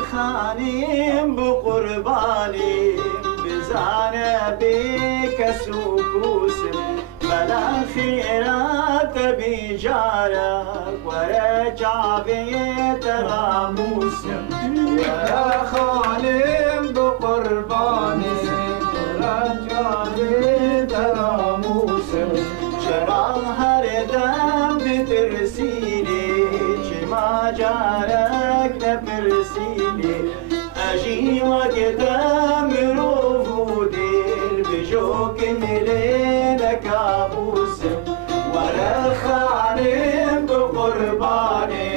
والخانم بقرباني بزانه بك سكوسم بلا خيرات بجارك ورجع بيت راموسم يا خانم بقرباني رجع بيت راموسم شرع هر دم بترسيني ما جارك نفرسيني أجي وقدام رفودي بجوك ملينا كابوس ولا خانم بقرباني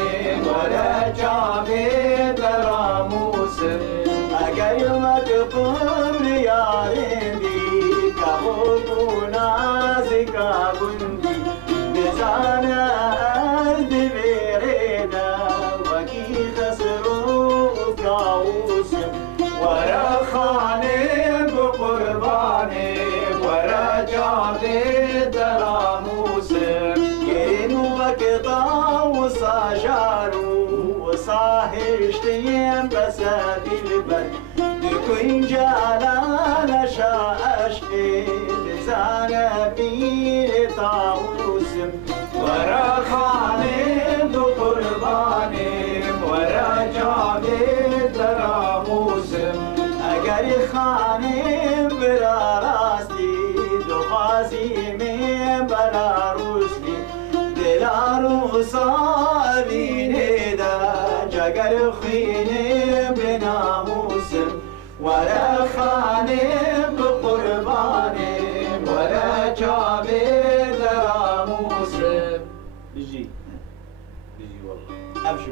ولا جابي تراموس أجي مقبر يا رندي كابوكو نازي كابندي بزانا ورا خانم بقرباني ورا جابي دراموسم كينو بكطا وصاجارو وصاهشتين بسادي البد دكوين جالانا شاشكي لزانا بيلي طاوسم ورا خانم بقرباني ورا جابي دراموسم اگر خانم برا راستی دخوازی من برا روستی دلاروسا بینه دا جگر خینم بناموسم ورا خانم بقربانه ورا جابه دراموسم بيجي والله ابشر